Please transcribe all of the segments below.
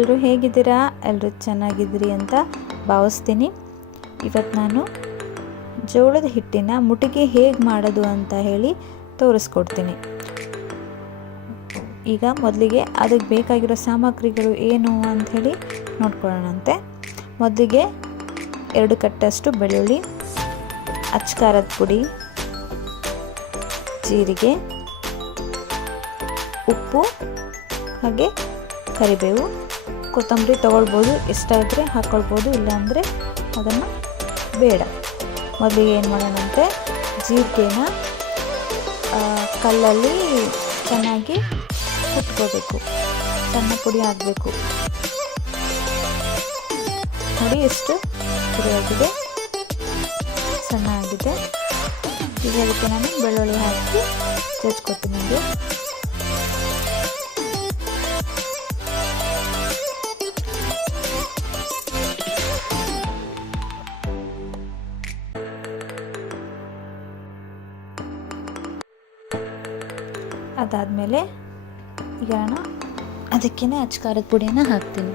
ಎಲ್ಲರೂ ಹೇಗಿದ್ದೀರಾ? ಎಲ್ಲರೂ ಚೆನ್ನಾಗಿದ್ದೀರಿ ಅಂತ ಭಾವಿಸ್ತೀನಿ. ಇವತ್ತು ನಾನು ಜೋಳದ ಹಿಟ್ಟಿನ ಮುಟಗಿ ಹೇಗೆ ಮಾಡೋದು ಅಂತ ಹೇಳಿ ತೋರಿಸ್ಕೊಡ್ತೀನಿ. ಈಗ ಮೊದಲಿಗೆ ಅದಕ್ಕೆ ಬೇಕಾಗಿರೋ ಸಾಮಗ್ರಿಗಳು ಏನು ಅಂಥೇಳಿ ನೋಡ್ಕೊಳ್ಳೋಣಂತೆ. ಮೊದಲಿಗೆ 2 ಕಟ್ಟಷ್ಟು ಬೆಳ್ಳುಳ್ಳಿ, ಅಚ್ಚ ಪುಡಿ, ಜೀರಿಗೆ, ಉಪ್ಪು ಹಾಗೆ ಕರಿಬೇವು, ಕೊತ್ತಂಬರಿ ತೊಗೊಳ್ಬೋದು, ಇಷ್ಟ ಇದ್ದರೆ ಹಾಕ್ಕೊಳ್ಬೋದು, ಇಲ್ಲಾಂದರೆ ಅದನ್ನು ಬೇಡ. ಮೊದಲಿಗೆ ಏನು ಮಾಡೋಣಂತೆ, ಜೀರಿಗೆನ ಕಲ್ಲಲ್ಲಿ ಚೆನ್ನಾಗಿ ಕುಟ್ಕೋಬೇಕು, ಸಣ್ಣ ಪುಡಿ ಆಗಬೇಕು. ನೋಡಿ ಎಷ್ಟು ಪುಡಿ ಆಗಿದೆ, ಸಣ್ಣ ಆಗಿದೆ. ಈಗ ಅದಕ್ಕೆ ನಾನು ಬೆಳ್ಳುಳ್ಳಿ ಹಾಕಿ ಜಜ್ಕೋತೀನಿ. ಅದಾದಮೇಲೆ ಈಗ ನಾನು ಅದಕ್ಕೇ ಅಚ್ಚ ಪುಡಿಯನ್ನು ಹಾಕ್ತೀನಿ.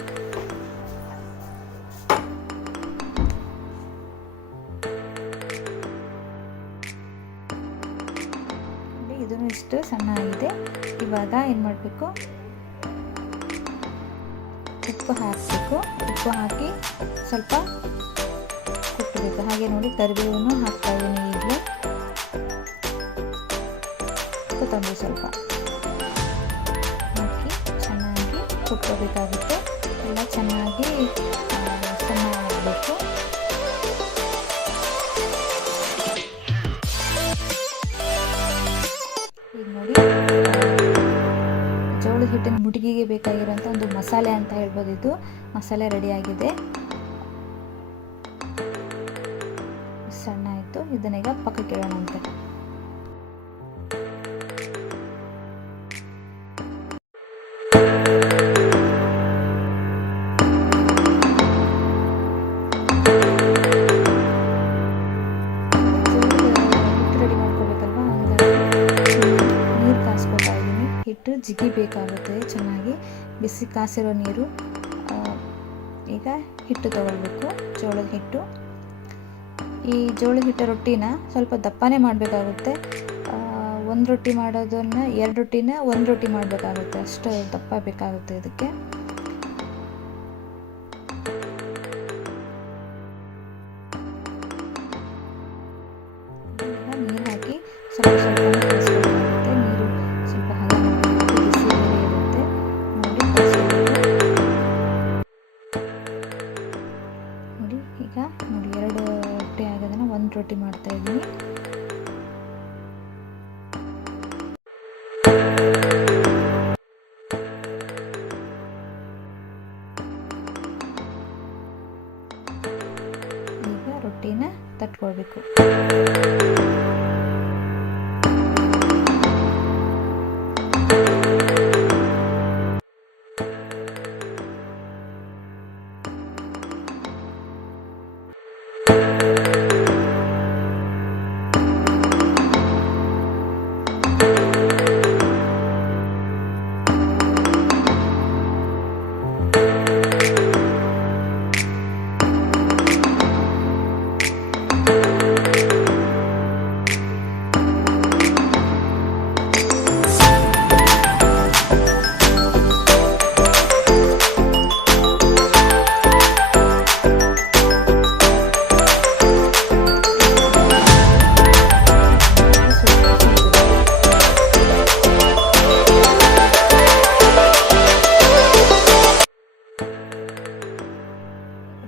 ಇದನ್ನು ಇಷ್ಟು ಸಣ್ಣ ಆಗಿದೆ. ಇವಾಗ ಏನು ಮಾಡಬೇಕು, ಉಪ್ಪು ಹಾಕಬೇಕು. ಉಪ್ಪು ಹಾಕಿ ಸ್ವಲ್ಪ ಕುಟ್ಟಬೇಕು. ಹಾಗೆ ನೋಡಿ ಕರಿಬೇವನ್ನು ಹಾಕ್ತಾ ಇದ್ದೀನಿ. ಈಗಲೇ ಕೊತ್ತಂಬರಿ ಸ್ವಲ್ಪ ಹಾಕಿ ಚೆನ್ನಾಗಿ ಕುಟ್ಕೋಬೇಕಾಗುತ್ತೆ. ಎಲ್ಲ ಚೆನ್ನಾಗಿ ಸಣ್ಣ ಆಗಬೇಕು. ಈಗ ನೋಡಿ, ಜೋಳದ ಹಿಟ್ಟಿನ ಮುಟಗಿಗೆ ಬೇಕಾಗಿರೋಂಥ ಒಂದು ಮಸಾಲೆ ಅಂತ ಹೇಳ್ಬೋದು. ಇದು ಮಸಾಲೆ ರೆಡಿಯಾಗಿದೆ, ಸಣ್ಣ ಆಯಿತು. ಇದನ್ನೀಗ ಪಕ್ಕಕ್ಕೆ ಇಡೋಣಂತೆ. ಹಿಟ್ಟು ಜಿಗಿಬೇಕಾಗುತ್ತೆ ಚೆನ್ನಾಗಿ. ಬಿಸಿ ಕಾಸಿರೋ ನೀರು. ಈಗ ಹಿಟ್ಟು ತಗೊಳ್ಬೇಕು, ಜೋಳದ ಹಿಟ್ಟು. ಈ ಜೋಳದ ಹಿಟ್ಟು ರೊಟ್ಟಿನ ಸ್ವಲ್ಪ ದಪ್ಪನೇ ಮಾಡಬೇಕಾಗುತ್ತೆ. 1 ರೊಟ್ಟಿ ಮಾಡೋದನ್ನು 2 ರೊಟ್ಟಿನ 1 ರೊಟ್ಟಿ ಮಾಡಬೇಕಾಗುತ್ತೆ, ಅಷ್ಟು ದಪ್ಪ ಬೇಕಾಗುತ್ತೆ ಇದಕ್ಕೆ. ನೀರು ಹಾಕಿ ಸ್ವಲ್ಪ ಸ್ವಲ್ಪ ಕಲಿಸ್ಬೇಕಾಗುತ್ತೆ. ನೀರು ಸ್ವಲ್ಪ ಹದ ಬಿಸಿ ಇರುತ್ತೆ ನೋಡಿ ಕಲಿಸ್ಬೇಕು. ನೋಡಿ ಈಗ ನೋಡಿ 2 ರೊಟ್ಟಿ ಆಗೋದನ್ನು 1 ರೊಟ್ಟಿ ಮಾಡ್ತಾ ಇದ್ದೀನಿ. ಈಗ ರೊಟ್ಟಿನ ತಟ್ಕೊಳ್ಬೇಕು.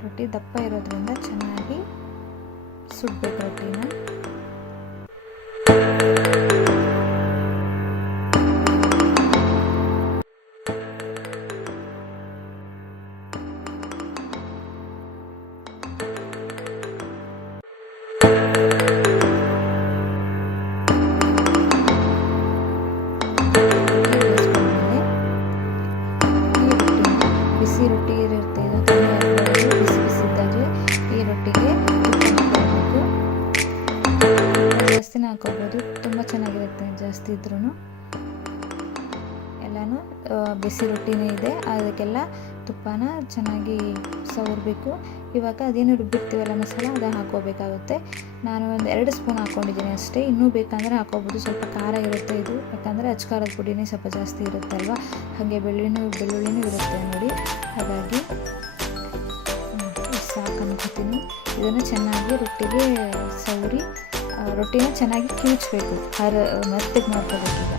ರೊಟ್ಟಿ ದಪ್ಪ ಇರೋದ್ರಿಂದ ಚೆನ್ನಾಗಿ ಸುಡಬೇಕು ರೊಟ್ಟಿನ. ಬಿಸಿ ರೊಟ್ಟಿ ಇರುತ್ತೆ, ಬಿಸಿ ಬಿಸಿ ಇದ್ದಾಗಲೇ ಈ ರೊಟ್ಟಿಗೆ ಜಾಸ್ತಿನೇ ಹಾಕೋಬೋದು, ತುಂಬ ಚೆನ್ನಾಗಿರುತ್ತೆ ಜಾಸ್ತಿ ಇದ್ರೂ. ಎಲ್ಲನೂ ಬಿಸಿ ರೊಟ್ಟಿನೇ ಇದೆ, ಅದಕ್ಕೆಲ್ಲ ತುಪ್ಪನ ಚೆನ್ನಾಗಿ ಸವರಬೇಕು. ಇವಾಗ ಅದೇನು ರುಬ್ಬಿರ್ತೀವಲ್ಲ ಮಸಾಲ, ಅದನ್ನು ಹಾಕ್ಕೋಬೇಕಾಗುತ್ತೆ. ನಾನು ಒಂದು 2 ಸ್ಪೂನ್ ಹಾಕ್ಕೊಂಡಿದ್ದೀನಿ ಅಷ್ಟೇ, ಇನ್ನೂ ಬೇಕಂದರೆ ಹಾಕ್ಕೋಬೋದು. ಸ್ವಲ್ಪ ಖಾರ ಇರುತ್ತೆ ಇದು, ಯಾಕಂದರೆ ಅಚ್ಕಾರದ ಪುಡಿನೇ ಸ್ವಲ್ಪ ಜಾಸ್ತಿ ಇರುತ್ತೆ ಅಲ್ವಾ, ಹಾಗೆ ಬೆಳ್ಳುಳ್ಳಿನೂ ಇರುತ್ತೆ ನೋಡಿ. ಹಾಗಾಗಿ ಸಾಕು ಅನ್ಕೋತೀನಿ. ಇದನ್ನು ಚೆನ್ನಾಗಿ ರೊಟ್ಟಿಗೆ ಸವರಿ ರೊಟ್ಟಿನ ಚೆನ್ನಾಗಿ ಕಿವುಚಬೇಕು, ಮೆತ್ತಗೆ ಮಾಡ್ಕೋಬೇಕು. ಈಗ